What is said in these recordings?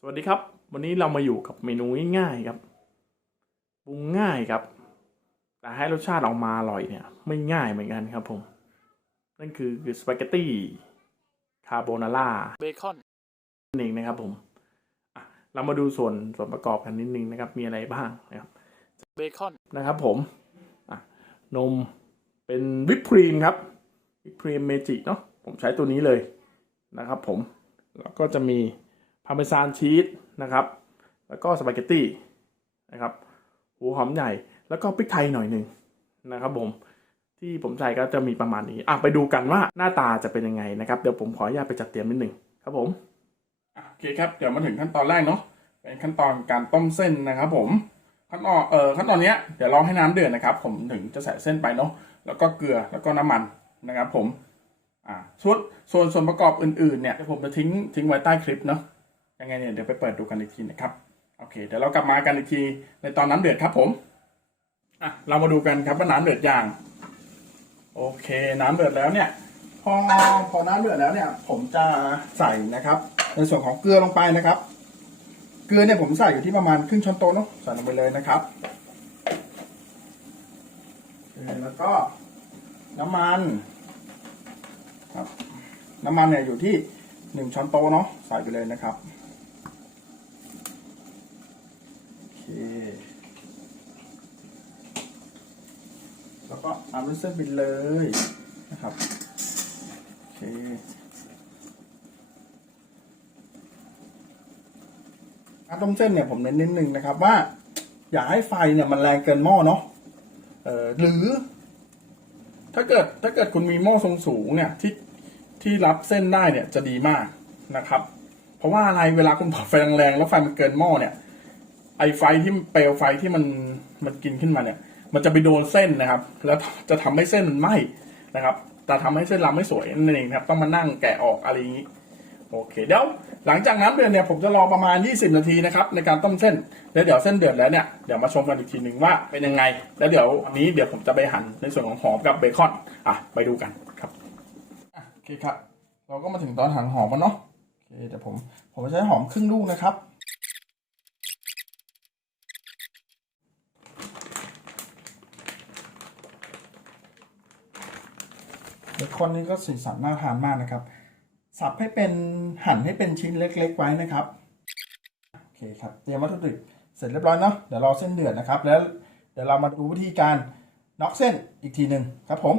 สวัสดีครับ วันนี้เรามาอยู่กับเมนูง่ายๆครับปรุงง่ายครับ แต่ให้รสชาติออกมาอร่อยเนี่ย ไม่ง่ายเหมือนกันครับผม นั่นคือสปาเกตตี้คาโบนาร่าเบคอนนั่นเองนะครับผมอะเรามาดูส่วนส่วนประกอบกันนิดนึงนะครับ มีอะไรบ้างนะครับเบคอนนะครับผมอะนมเป็นวิปครีมครับวิปครีมเมจิเนาะผมใช้ตัวนี้เลยนะครับผม แล้วก็จะมีพาร์เมซานชีสนะครับ แล้วก็สปาเกตตี้นะครับหัวหอมใหญ่แล้วก็พริกไทยหน่อยหนึ่งนะครับผมที่ผมใส่ก็จะมีประมาณนี้อะไปดูกันว่าหน้าตาจะเป็นยังไงนะครับเดี๋ยวผมขออนุญาตไปจัดเตรียมนิดหนึ่งครับผมโอเคครับเดี๋ยวมาถึงขั้นตอนแรกเนาะเป็นขั้นตอนการต้มเส้นนะครับผมขั้นตอนเอ่อขั้นตอนเนี้ยเดี๋ยวรอให้น้ำเดือดนะครับ ผมถึงจะใส่เส้นไปเนาะแล้วก็เกลือแล้วก็น้ำมันนะครับผม อ่าส่วนส่วนส่วนประกอบอื่นๆเนี่ยเดี๋ยวผมจะทิ้งทิ้งไว้ใต้คลิปเนาะยังไงเนี่ยเดี๋ยวไปเปิดดูกันอีกทีนะครับโอเคเดี๋ยวเรากลับมากันอีกทีในตอนน้ำเดือดครับผมอะเรามาดูกันครับว่าน้ำเดือดอยังโอเค น้ำเดือดแล้วเนี่ย พอพอน้ำเดือดแล้วเนี่ย ผมจะใส่นะครับ ในส่วนของเกลือลงไปนะครับ เกลือเนี่ยผมใส่อยู่ที่ประมาณครึ่งช้อนโต๊ะเนาะใส่ลงไปเลยนะครับแล้วก็น้ำมัน ครับ น้ำมันเนี่ยอยู่ที่หนึ่งช้อนโต๊ะเนาะใส่ไปเลยนะครับโอเคแล้วก็ตามด้วยเส้นไปเลยนะครับโอเคการต้มเส้นเนี่ยผมเน้นนิดนึงนะครับว่า อย่าให้ไฟเนี่ยมันแรงเกินหม้อเนาะเออหรือ ถ้าเกิดถ้าเกิดคุณมีหม้อทรงสูงเนี่ยที่ ที่รับเส้นได้เนี่ยจะดีมากนะครับ เพราะว่าอะไรเวลาคุณเผาไฟแรงๆแล้วไฟมันเกินหม้อเนี่ย ไอไฟที่เปลวไฟที่มันมันกินขึ้นมาเนี่ย มันจะไปโดนเส้นนะครับ แล้วจะทำให้เส้นมันไหม้นะครับ แต่ทำให้เส้นราไม่สวยนั่นเองครับ ต้องมานั่งแกะออกอะไรอย่างนี้โอเคเดี๋ยวหลังจากน้ำเดือดเนี่ยผมจะรอประมาณ 20 นาทีนะครับในการต้มเส้นแล้วเดี๋ยวเส้นเดือดแล้วเนี่ยเดี๋ยวมาชมกันอีกทีหนึ่งว่าเป็นยังไง แล้วเดี๋ยวอันนี้เดี๋ยวผมจะไปหั่นในส่วนของหอมกับเบคอนอะไปดูกัน เคครับ เราก็มาถึงตอนหั่นหอมกันเนาะโอเคเดี๋ยวผมผมจะใช้หอมครึ่งลูกนะครับเบคอนนี่ก็สีสันน่าทานมากนะครับ สับให้เป็นหั่นให้เป็นชิ้นเล็ก ๆ ไว้นะครับโอเคครับเตรียมวัตถุดิบเสร็จเรียบร้อยเนาะเดี๋ยวรอเส้นเดือดนะครับ แล้วเดี๋ยวเรามาดูวิธีการน็อกเส้นอีกทีหนึ่งครับผม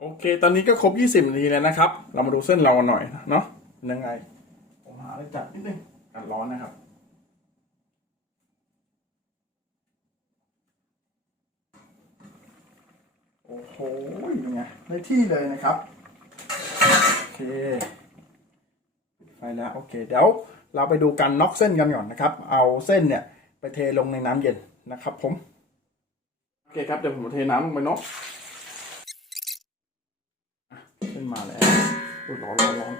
โอเค ตอนนี้ก็ครบ 20 นาทีแล้วนะครับ เรามาดูเส้นเราหน่อยเนาะเป็นยังไง ผมหาอะไรจัดนิดนึงกันร้อนนะครับ โอ้โหยังไงได้ที่เลยนะครับ โอเคไฟแล้วโอเค เดี๋ยวเราไปดูการน็อกเส้นกันก่อนนะครับ เอาเส้นเนี่ย ไปเทลงในน้ำเย็นนะครับผม โอเคครับ เดี๋ยวผมเทน้ำลงไปเนาะ ร้อนร้อนร้อน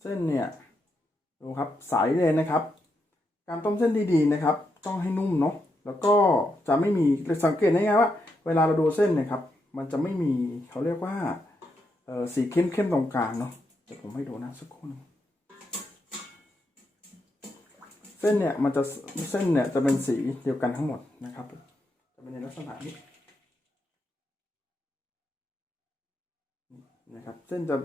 เส้นเนี่ยดูครับใสเลยนะครับ การต้มเส้นดีๆนะครับ ต้องให้นุ่มเนาะ แล้วก็จะไม่มีสังเกตได้ไงายๆว่า เวลาเราดูเส้นเนะครับ มันจะไม่มีเขาเรียกว่าเออสีเข้มๆตรงกลางเนาะเดี๋ยวผมให้ดูนะสักครู่นึงเส้นเนี่ยมันจะเส้นเนี่ยจะเป็นสีเดียวกันทั้งหมดนะครับ จะเป็นในลักษณะนี้นะครับ เส้นจะ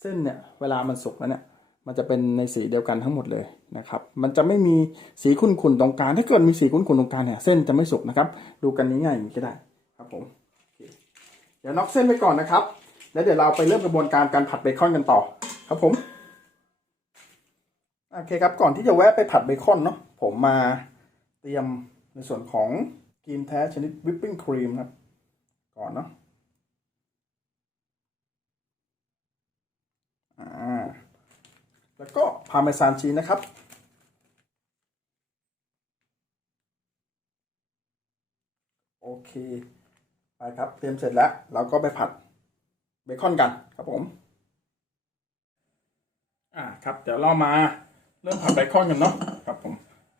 เส้นเนี่ยเวลามันสุกแล้วเนี่ย มันจะเป็นในสีเดียวกันทั้งหมดเลยนะครับ มันจะไม่มีสีขุ่นๆตรงกลางถ้าเกิดมีสีขุ่นๆตรงกลางเนี่ยเส้นจะไม่สุกนะครับ ดูกันง่ายๆอย่างนี้ก็ได้ครับผมเดี๋ยวน็อกเส้นไปก่อนนะครับ แล้วเดี๋ยวเราไปเริ่มกระบวนการการผัดเบคอนกันต่อครับผมโอเคครับก่อนที่จะแวะไปผัดเบคอนเนาะผมมาเตรียมในส่วนของครีมแท้ชนิดวิปปิ้งครีมครับก่อนเนาะอ่า แล้วก็พาเมซานชีสนะครับ โอเคไปครับเตรียมเสร็จแล้วเราก็ไปผัดเบคอนกันครับผมอ่าครับเดี๋ยวเรามาเริ่มผัดเบคอนกันเนาะครับผม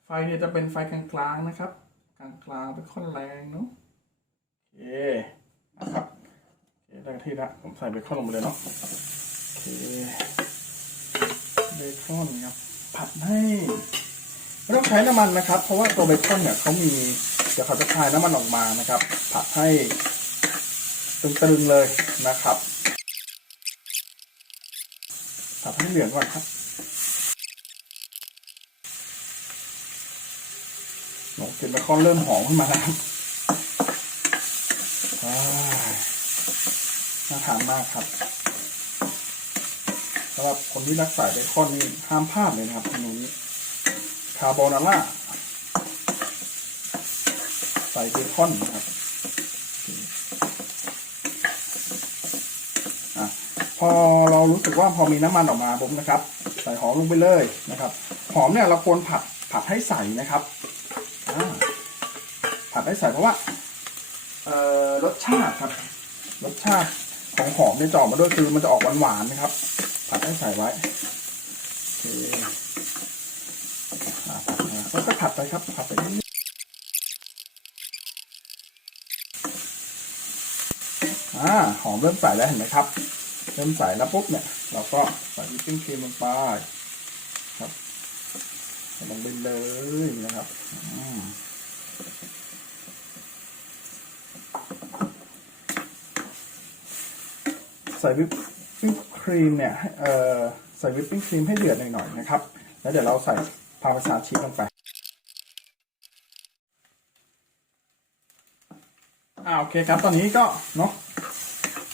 ไฟเนี่ยจะเป็นไฟกลางๆนะครับ กลางๆเบคอนแรงเนาะโอเคนะครับโอเคได้ที่ละผมใส่เบคอนลงไปเลยเนาะโอเค เบคอนครับ ผัดให้ไม่ต้องใช้น้ำมันนะครับ เพราะว่าตัวเบคอนเนี่ยเขามีเดี๋ยวเขาจะคายน้ำมันออกมานะครับ ผัดให้ตึงๆเลยนะครับผัดให้เหลืองก่อนครับโอ้กลิ่นเบคอนเริ่มหอมขึ้นมาแล้วน่าทานมากครับำหรับคนที่รักสายเบคอนนี่ห้ามพลาดเลยนะครับเมนูนี้คาโบนาร่าใส่เบคอนนะครับอะพอเรารู้สึกว่าพอมีน้ำมันออกมาปุ๊บนะครับ ใส่หอมลงไปเลยนะครับ หอมเนี่ยเราควรผัดผัดให้ใสนะครับผัดให้ใสเพราะว่า เอ่อรสชาติครับ รสชาติ ของหอมเนี่ยจะออกมาด้วยคือมันจะออกหวานๆนะครับ ผัดให้ใส่ไว้โอเคแล้วก็ผัดไปครับ ผัดไปเรื่อยๆอ่าหอมเริ่มใส่แล้วเห็นไหมครับ เริ่มใส่แล้วปุ๊บเนี่ย เราก็ใส่วิปปิ้งครีมลงไปครับลงไปเลยนะครับอืม ใส่วิปปิ้งครีมเนี่ยเอ่อใส่วิปปิ้งครีมให้เดือดหน่อยๆนะครับ แล้วเดี๋ยวเราใส่พาร์เมซานชีสลงไปอ่าโอเคครับ ตอนนี้ก็เนาะ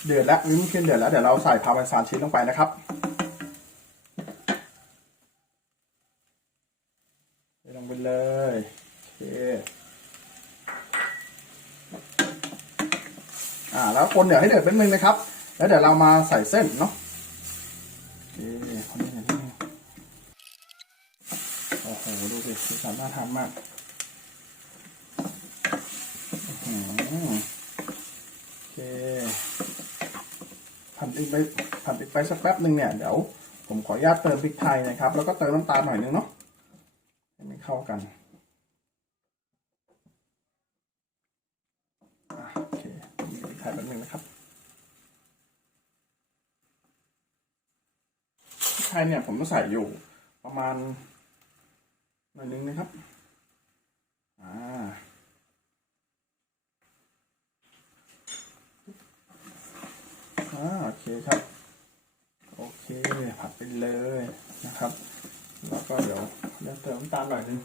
เดือดแล้ววิปครีมเดือดแล้วเดี๋ยวเราใส่พาร์เมซานชีสลงไปนะครับลงไปเลยโอเคอ่าแล้วคนเดี๋ยวให้เดือดแป๊บนึงนะครับ แล้วเดี๋ยวเรามาใส่เส้นเนาะโอเคคนนี้หน่อยนิดนึงโห ดูสิสีสันน่าทานมากอื้อหือโอเคผัดอีกไปผัดอีกไปสักแป๊บหนึ่งเนี่ย เดี๋ยวผมขออนุญาตเติมพริกไทยนะครับ แล้วก็เติมน้ำตาลหน่อยนึงเนาะให้มันเข้ากันโอเคพริกไทยแป๊บนึงนะครับ พริกไทยเนี่ยผมต้องใส่อยู่ประมาณหน่อยนึงนะครับ อ่าอ่าโอเคครับ โอเคผัดไปเลยนะครับ แล้วก็เดี๋ยวเดี๋ยวเติมน้ำตาลหน่อยนึง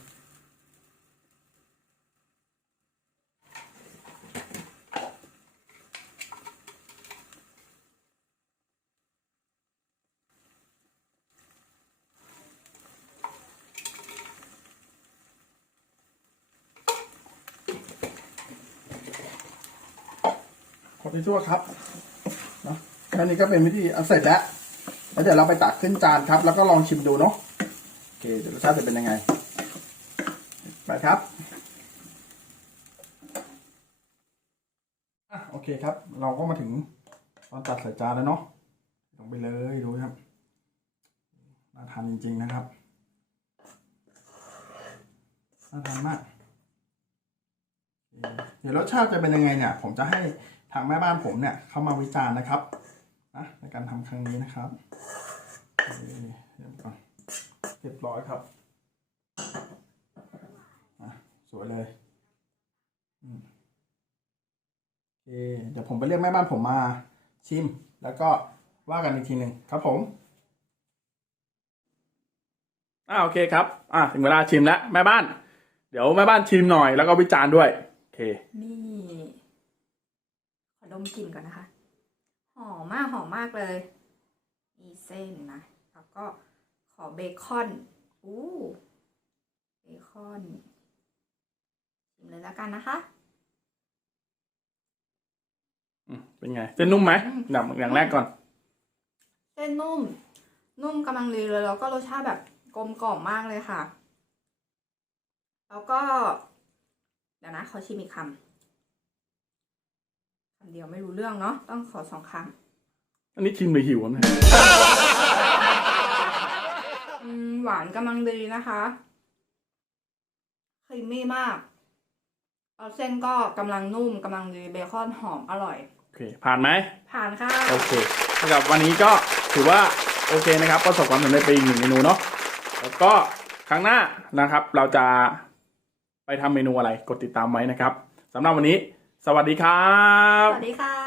ที่ทั่วครับเนาะแค่นี้ก็เป็นวิธีเอาเสร็จแล้วแล้วเดี๋ยวเราไปตักขึ้นจานครับ แล้วก็ลองชิมดูเนาะโอเคเดี๋ยวรสชาติจะเป็นยังไง ไปครับโอเคครับ เราก็มาถึงตอนตัดใส่จานแล้วเนาะลงไปเลยดูครับน่าทานจริง ๆ นะครับน่าทานมากเคเดี๋ยวรสชาติจะเป็นยังไงเนี่ย ผมจะให้ ทางแม่บ้านผมเนี่ยเข้ามาวิจารณ์นะครับนะในการทำครั้งนี้นะครับเคเดี๋ยวก่อนเรียบร้อยครับสวยเลยโอเคเดี๋ยวผมไปเรียกแม่บ้านผมมาชิม แล้วก็ว่ากันอีกทีหนึ่งครับผมอ่าโอเคครับ อ่าถึงเวลาชิมแล้วแม่บ้าน เดี๋ยวแม่บ้านชิมหน่อยแล้วก็วิจารณ์ด้วย โอเคนี่ ดมกลิ่นก่อนนะคะ หอมมากหอมมากเลย มีเส้นนะ แล้วก็ขอเบคอน อู้เบคอนชิมเลยแล้วกันนะคะอืมเป็นไง เส้นนุ่มไหมอย่างอย่างแรกก่อน เส้นนุ่ม นุ่มกำลังดีเลยแล้วก็รสชาติแบบกลมกล่อมมากเลยค่ะ แล้วก็ เดี๋ยวนะขอชิมอีกค คำเดียวไม่รู้เรื่องเนาะต้องขอสองคอันนี้ชิมเลยหิวครับเนี่ยำอืมหวานกำลังดีนะคะครีมมี่มากเอาเส้นก็กำลังนุ่มกำลังดีเบคอนหอมอร่อย โอเค ผ่านไหม ผ่านค่ะโอเคสำหรับวันนี้ก็ถือว่าโอเคนะครับ ประสบความสำเร็จไปอีกหนึ่งเมนูเนาะ แล้วก็ครั้งหน้านะครับ เราจะไปทำเมนูอะไร กดติดตามไว้นะครับสำหรับวันนี้ สวัสดีครับ สวัสดีค่ะ